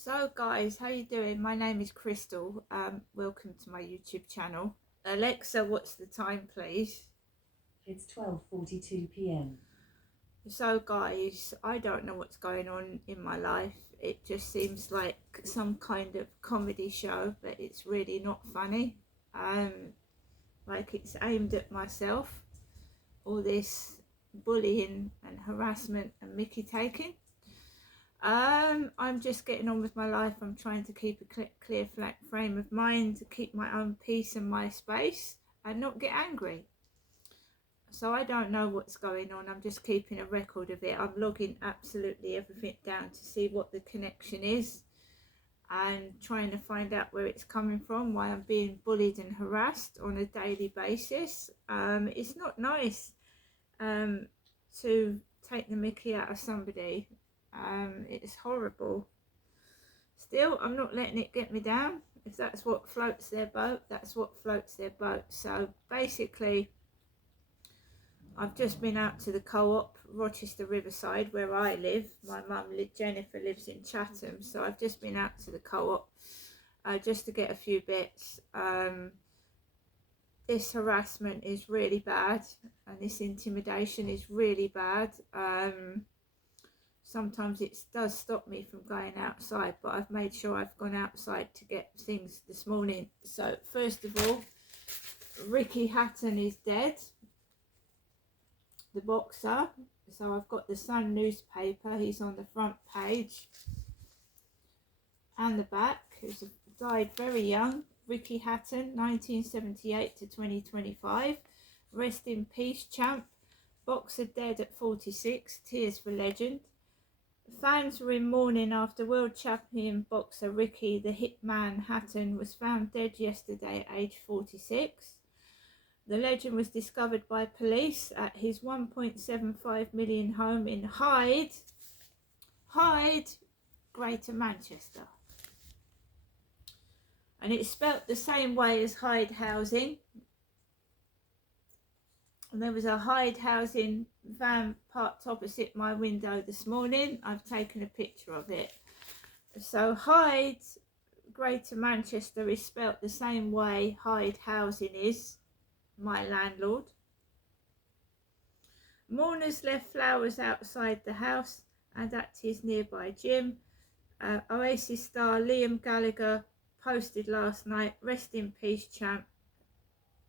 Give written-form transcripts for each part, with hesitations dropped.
So guys, how you doing? My name is Crystal. Welcome to my YouTube channel. Alexa, what's the time, please? It's 12:42 p.m. So guys, I don't know what's going on in my life. It just seems like some kind of comedy show, but it's really not funny. Like it's aimed at myself. All this bullying and harassment and mickey taking. I'm just getting on with my life. I'm trying to keep a clear frame of mind, to keep my own peace and my space and not get angry. So I don't know what's going on. I'm just keeping a record of it. I'm logging absolutely everything down to see what the connection is and trying to find out where it's coming from, why I'm being bullied and harassed on a daily basis. It's not nice to take the mickey out of somebody. It's horrible. Still, I'm not letting it get me down. If that's what floats their boat, that's what floats their boat. So basically, I've just been out to the co-op, Rochester Riverside, where I live. My mum, Jennifer, lives in Chatham, so I've just been out to the co-op just to get a few bits. This harassment is really bad, and this intimidation is really bad. Sometimes it does stop me from going outside, but I've made sure I've gone outside to get things this morning. So first of all, Ricky Hatton is dead, the boxer. So I've got the Sun newspaper, he's on the front page and the back. He died very young. Ricky Hatton, 1978 to 2025. Rest in peace, champ. Boxer dead at 46. Tears for legend. Fans were in mourning after world champion boxer Ricky the Hitman Hatton was found dead yesterday at age 46. The legend was discovered by police at his 1.75 million home in Hyde, Greater Manchester. And it's spelt the same way as Hyde Housing. And there was a Hyde Housing van parked opposite my window this morning. I've taken a picture of it. So Hyde, Greater Manchester, is spelt the same way Hyde Housing is, my landlord. Mourners left flowers outside the house and at his nearby gym. Oasis star Liam Gallagher posted last night, "Rest in peace, champ.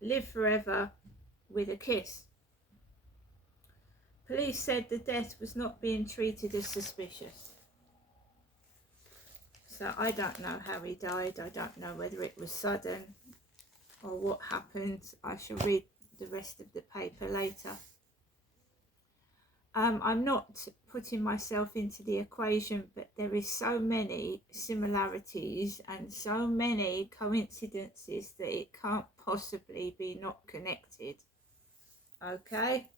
Live forever," with a kiss. Police said the death was not being treated as suspicious. So I don't know how he died. I don't know whether it was sudden or what happened. I shall read the rest of the paper later. I'm not putting myself into the equation, but there is so many similarities and so many coincidences that it can't possibly be not connected. Okay,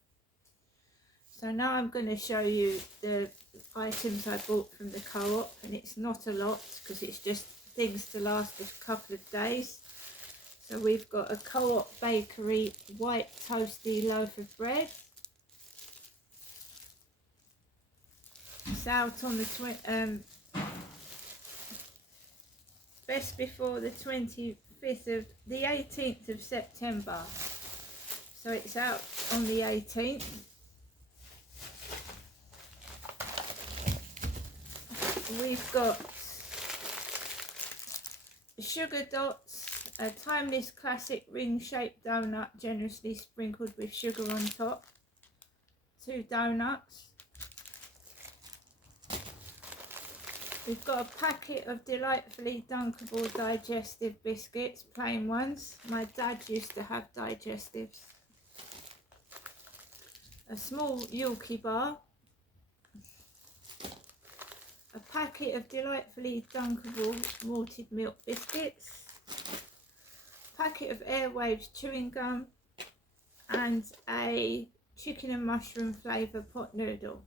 so now I'm going to show you the items I bought from the co-op, and it's not a lot because it's just things to last a couple of days. So we've got a Co-op Bakery white toasty loaf of bread. It's out on the best before the 18th of September. So it's out on the 18th. We've got Sugar Dots, a timeless classic ring-shaped donut generously sprinkled with sugar on top. 2 donuts. We've got a packet of delightfully dunkable digestive biscuits, plain ones. My dad used to have digestives. A small Yorkie bar. A packet of delightfully dunkable malted milk biscuits. Packet of Airwaves chewing gum. And a chicken and mushroom flavour pot noodle.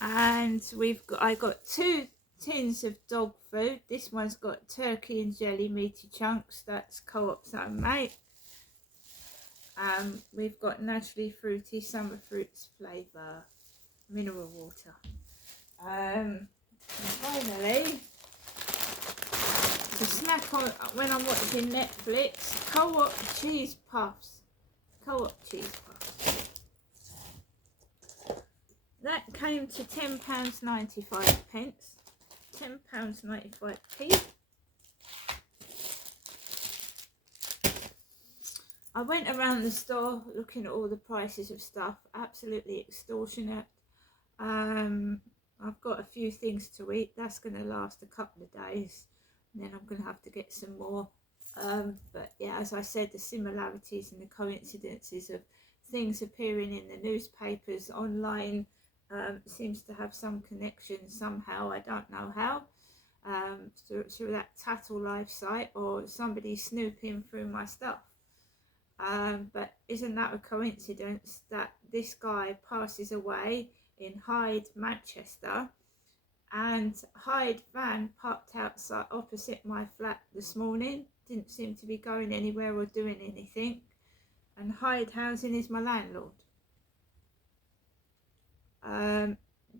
And I got 2 tins of dog food. This one's got turkey and jelly meaty chunks. That's Co-op's own mate. We've got naturally fruity summer fruits flavour mineral water. And finally, the snack on when I'm watching Netflix, Co-op cheese puffs. Co-op cheese puffs. That came to £10.95. £10.95p. I went around the store looking at all the prices of stuff, absolutely extortionate. I've got a few things to eat. That's going to last a couple of days, and then I'm going to have to get some more. But yeah, as I said, the similarities and the coincidences of things appearing in the newspapers, online, seems to have some connection somehow. I don't know how. Through that Tattle Life site, or somebody snooping through my stuff. But isn't that a coincidence that this guy passes away in Hyde, Manchester, and Hyde van parked outside opposite my flat this morning, didn't seem to be going anywhere or doing anything, and Hyde Housing is my landlord.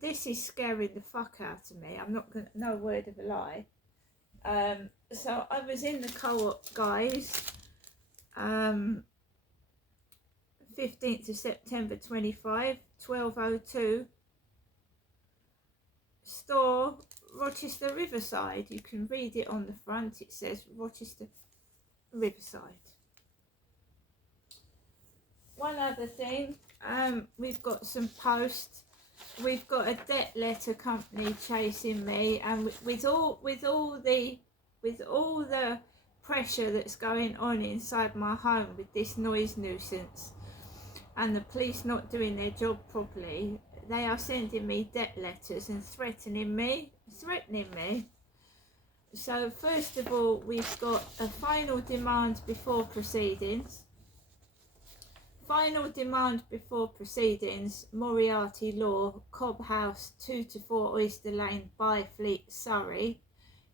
This is scaring the fuck out of me. I'm not gonna, no word of a lie. So I was in the Co-op, guys, 15th of September 25, 12:02, store Rochester Riverside. You can read it on the front, it says Rochester Riverside. One other thing, we've got some posts. We've got a debt letter company chasing me, and with all the pressure that's going on inside my home with this noise nuisance and the police not doing their job properly, they are sending me debt letters and threatening me. So first of all, we've got a final demand before proceedings. Final demand before proceedings, Moriarty Law, Cobb House, 2-4 Oyster Lane, Byfleet, Surrey,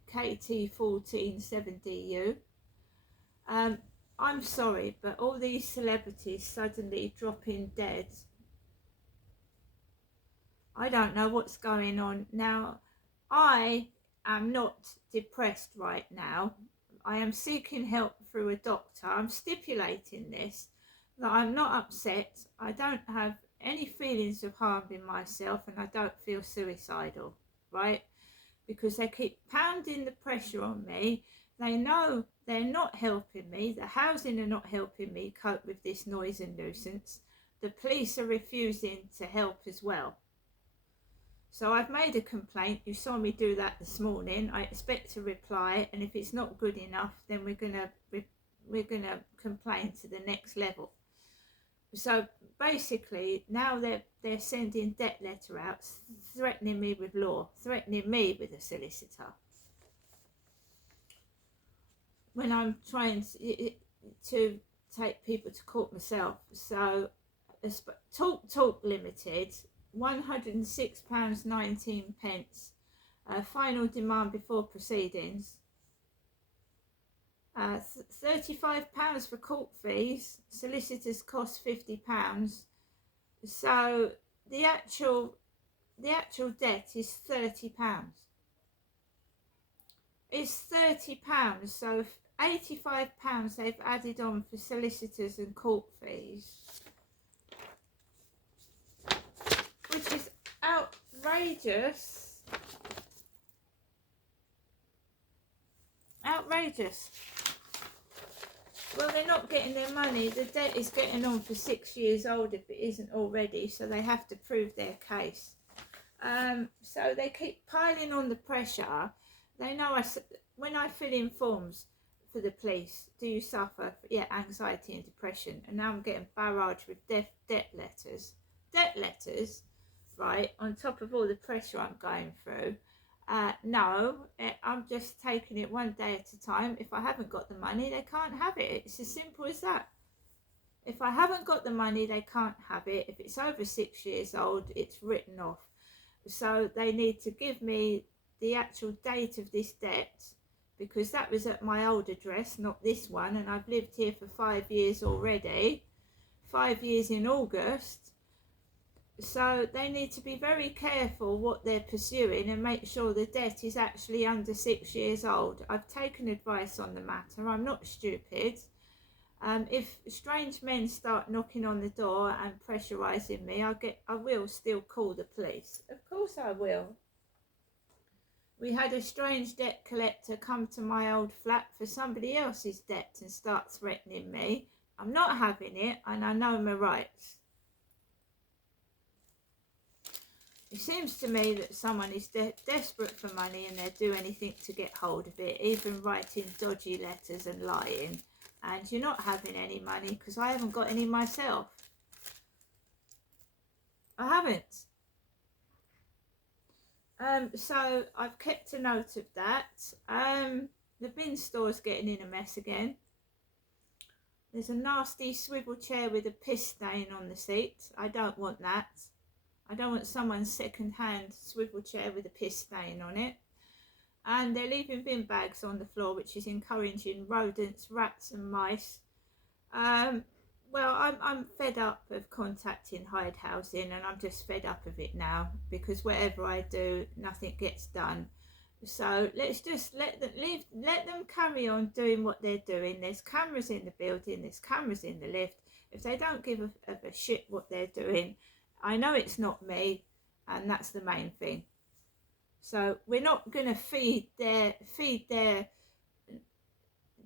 KT 147DU. I'm sorry, but all these celebrities suddenly dropping dead, I don't know what's going on. Now, I am not depressed right now. I am seeking help through a doctor. I'm stipulating this, that I'm not upset. I don't have any feelings of harming myself, and I don't feel suicidal, right? Because they keep pounding the pressure on me. They know they're not helping me. The housing are not helping me cope with this noise and nuisance. The police are refusing to help as well. So I've made a complaint. You saw me do that this morning. I expect a reply, and if it's not good enough, then we're gonna complain to the next level. So basically, now they're sending debt letter out, threatening me with law, threatening me with a solicitor, when I'm trying to take people to court myself. So Talk Limited, £106.19, final demand before proceedings, £35 for court fees, solicitors cost £50. So the actual debt is £30. It's £30, so £85 they've added on for solicitors and court fees, which is outrageous. Outrageous. Well, they're not getting their money. The debt is getting on for 6 years old if it isn't already, so they have to prove their case. So they keep piling on the pressure. They know when I fill in forms for the police, do you suffer anxiety and depression? And now I'm getting barraged with debt letters. Debt letters, right, on top of all the pressure I'm going through. No, I'm just taking it one day at a time. If I haven't got the money, they can't have it. It's as simple as that. If I haven't got the money, they can't have it. If it's over 6 years old, it's written off. So they need to give me the actual date of this debt, because that was at my old address, not this one, and I've lived here for 5 years already. 5 years in August. So they need to be very careful what they're pursuing and make sure the debt is actually under 6 years old. I've taken advice on the matter. I'm not stupid. If strange men start knocking on the door and pressurising me, I will still call the police. Of course I will. We had a strange debt collector come to my old flat for somebody else's debt and start threatening me. I'm not having it, and I know my rights. It seems to me that someone is desperate for money and they'll do anything to get hold of it, even writing dodgy letters and lying. And you're not having any money because I haven't got any myself. I haven't. So I've kept a note of that. The bin store's getting in a mess again. There's a nasty swivel chair with a piss stain on the seat. I don't want that. I don't want someone's second-hand swivel chair with a piss stain on it. And they're leaving bin bags on the floor, which is encouraging rodents, rats and mice. Well, I'm fed up of contacting Hyde Housing, and I'm just fed up of it now, because whatever I do, nothing gets done. So let's just let them carry on doing what they're doing. There's cameras in the building, there's cameras in the lift. If they don't give a shit what they're doing, I know it's not me, and that's the main thing. So we're not going to feed their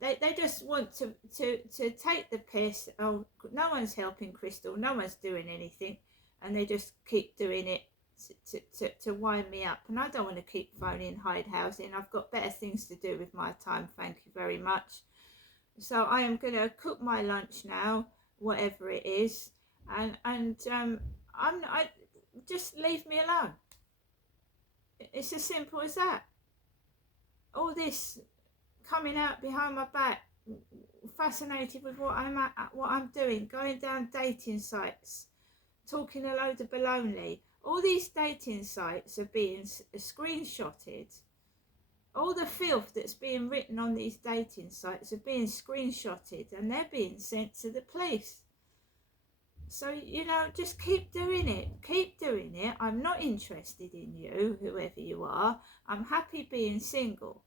they just want to take the piss. Oh, no one's helping Crystal, no one's doing anything, and they just keep doing it to wind me up. And I don't want to keep phoning Hyde Housing. I've got better things to do with my time, thank you very much. So I am going to cook my lunch now, whatever it is, and I just leave me alone. It's as simple as that. All this coming out behind my back, fascinated with what I'm doing, going down dating sites, talking a load of baloney. All these dating sites are being screenshotted. All the filth that's being written on these dating sites are being screenshotted, and they're being sent to the police. So, just keep doing it. Keep doing it. I'm not interested in you, whoever you are. I'm happy being single.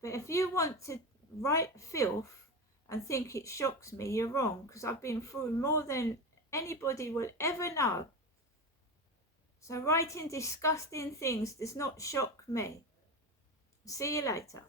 But if you want to write filth and think it shocks me, you're wrong, because I've been through more than anybody will ever know. So writing disgusting things does not shock me. See you later.